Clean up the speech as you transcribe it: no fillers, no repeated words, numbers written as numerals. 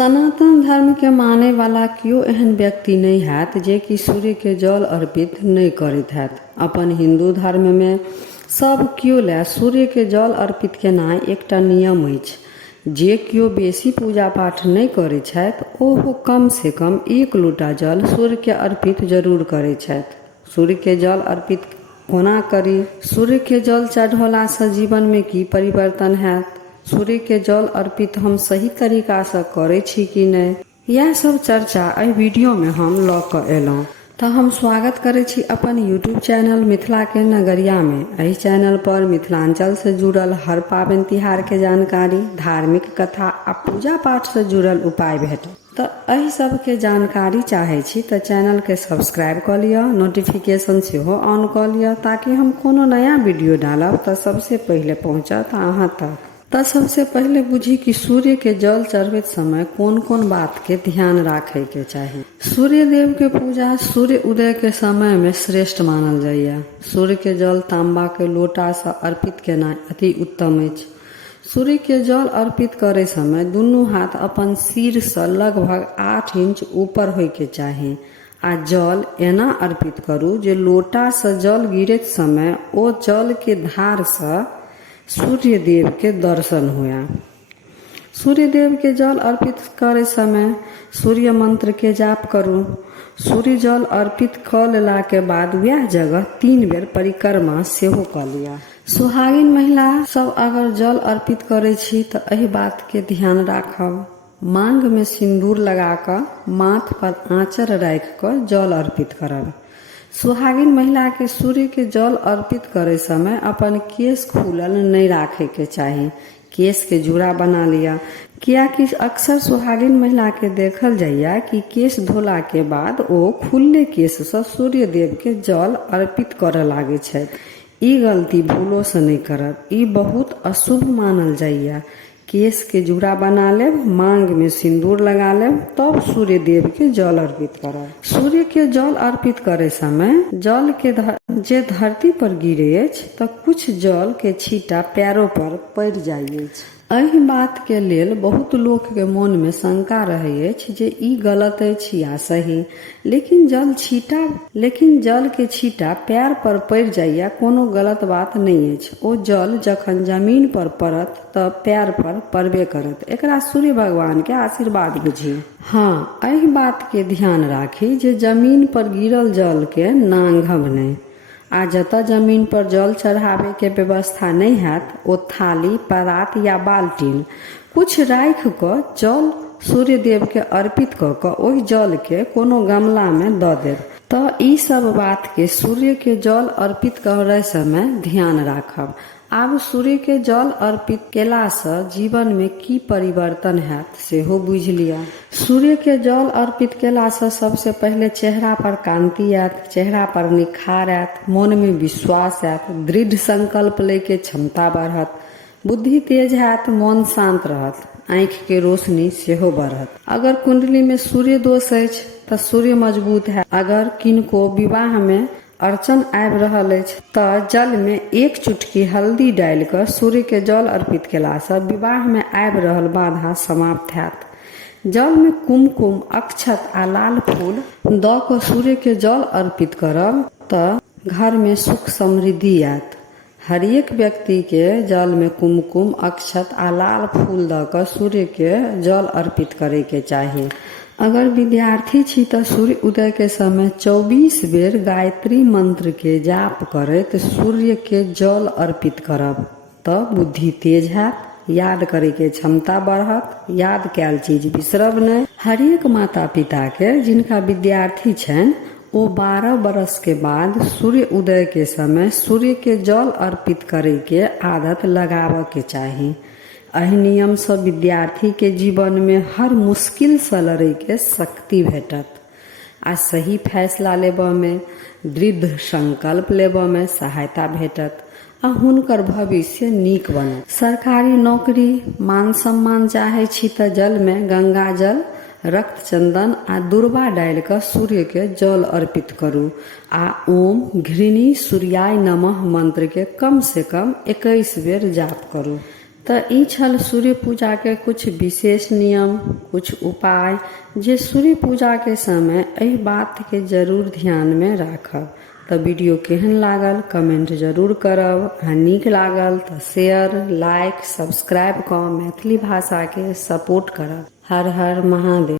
सनातन धर्म के माने वाला कियो एहन व्यक्ति नहीं हैत जे कि सूर्य के जल अर्पित नहीं करैत हैत। अपन हिंदू धर्म में सब कियो लए सूर्य के जल अर्पित केनाइ एकटा नियम अछि। जे कियो बेसी पूजा पाठ नहीं करैत छथि ओहो कम से कम 1 लोटा जल सूर्य के अर्पित जरूर करैत छथि। सूर्य के जल अर्पित कोना करी? सूर्य के जल चढ़ौला से जीवन में की परिवर्तन हैत? सूर्य के जल अर्पित हम सही तरीका से करे छी कि नहीं, यह सब चर्चा एहि वीडियो में हम लऽ कऽ एलहुँ। तो हम स्वागत करे छी अपन यूट्यूब चैनल मिथिला के नगरिया में। एहि चैनल पर मिथिलांचल से जुड़ल हर पाबनि तिहार के जानकारी, धार्मिक कथा आ पूजा पाठ से जुड़ल उपाय भेटत। तो एहि सब के जानकारी चाहे छी तो चैनल के सब्सक्राइब कर लिया, नोटिफिकेशन सेहो ऑन कर लिया ताकि हम कोनो नया वीडियो डालब तो सबसे पहले पहुंचत अहाँ तक। तो सबसे पहले बुझी कि सूर्य के जल चढ़बैत समय कौन कौन बात के ध्यान रखे के चाहिए। सूर्य देव के पूजा सूर्य उदय के समय में श्रेष्ठ मानल जाइए। सूर्य के जल तांबा के लोटा से अर्पित केना अति उत्तम अछि। सूर्य के जल अर्पित करे समय दुनू हाथ अपन सिर से लगभग 8 इंच ऊपर होय के चाही आ जल एना अर्पित करू जे लोटा से जल गिरैत समय ओ जल के धार से सूर्य देव के दर्शन हुआ। सूर्य देव के जल अर्पित करे समय सूर्य मंत्र के जाप करू। सूर्य जल अर्पित क लेला के बाद वह जगह 3 बेर परिक्रमा सेहो क लिया। सुहागिन महिला सब अगर जल अर्पित करे छी तो एहि बात के ध्यान राखब। मांग में सिंदूर लगा कर माथ पर आंचर राख कर जल अर्पित करब। सुहागिन महिला के सूर्य के जल अर्पित करे समय अपन केश खुलल नहीं राखे के चाही। केश के जूड़ा बना लिया, किया कि अक्सर सुहागिन महिला के देखल जाइया कि केश धोला के बाद ओ खुले केश से सूर्य देव के जल अर्पित करे लागे छै। ई गलती भूलो से नहीं करब, ई बहुत अशुभ मानल जाइया। केश के जूड़ा बना लेब, मांग में सिंदूर लगा लेब, तब सूर्य देव के जल अर्पित करब। सूर्य के जल अर्पित करे समय जल के जे धरती पर गिरे अछि तो कुछ जल के छींटा पैरों पर पड़ जाय अछि। एहि बात के लेल बहुत लोक के मन में शंका रहे अछि जे ई गलत अछि या सही। लेकिन जल के छींटा पैर पर पड़ जाइया कोनो गलत बात नहीं अछि। ओ जल जखन जमीन पर पड़त तब पैर पर पड़बे करत। एकरा सूर्य भगवान के आशीर्वाद बुझी। हाँ, एहि बात के ध्यान राखी जे जमीन पर गिरल जल के नांगब नहीं। आ जतऽ जमीन पर जल चढ़ावे के व्यवस्था नहीं हैत ओ थाली, परात या बाल्टीन कुछ राख कऽ जल सूर्य देव के अर्पित कऽ कऽ ओहि जल के कोनो गमला में दऽ देब। तो ई सब बात के सूर्य के जल अर्पित करे समय ध्यान राखब। आब सूर्य के जल अर्पित केला से जीवन में की परिवर्तन हैत सेहो बुझ लिया। सूर्य के जल अर्पित केला से सबसे पहले चेहरा पर कांति आयत, चेहरा पर निखार आयत, मन में विश्वास आयत, दृढ़ संकल्प ले के क्षमता बढ़त, बुद्धि तेज हैत, मन शांत रहत, आँख के रोशनी सेहो बढ़त। अगर कुंडली में सूर्य दोष अछि तो सूर्य मजबूत है। अगर किनको विवाह में अड़चन आबि रहल अछि तऽ जल में 1 चुटकी हल्दी डालि कऽ सूर्य के जल अर्पित केला से विवाह में आबि रहल बाधा समाप्त हैत। जल में कुमकुम, अक्षत आ लाल फूल दऽ कऽ सूर्य के जल अर्पित करब तऽ घर में सुख समृद्धि आयत। हर एक व्यक्ति के जल में कुमकुम, अक्षत आ लाल फूल दऽ कऽ सूर्य के जल अर्पित करे के चाही। अगर विद्यार्थी छी तो सूर्य उदय के समय 24 बेर गायत्री मंत्र के जाप करैत सूर्य के जल अर्पित करब तो बुद्धि तेज हैत, याद करे के क्षमता बढ़त, याद कैल चीज बिसरब नहीं। हर एक माता पिता के जिनका विद्यार्थी छनि ओ 12 बरस के बाद सूर्य उदय के समय सूर्य के जल अर्पित करे के आदत लगाबऽ के चाही। एहि नियम से विद्यार्थी के जीवन में हर मुश्किल से लड़े के शक्ति भेटत आ सही फैसला लेबऽ में, दृढ़ संकल्प लेबऽ में सहायता भेटत आ हुनकर भविष्य नीक बनत। सरकारी नौकरी, मान सम्मान चाहे छी तऽ जल में गंगा जल, रक्त चंदन आ दुर्वा डालि कऽ सूर्य के जल अर्पित करू आ ओम घृणी सूर्याय नमः मंत्र के कम से कम 21 बेर जाप करू। तऽ ई छल सूर्य पूजा के कुछ विशेष नियम, कुछ उपाय जे सूर्य पूजा के समय एहि बात के जरूर ध्यान में राखब। तऽ वीडियो केहन लागल कमेंट जरूर करब, आ नीक लागल तऽ शेयर, लाइक, सब्सक्राइब कऽ मैथिली भाषा के सपोर्ट करब। हर हर महादेव।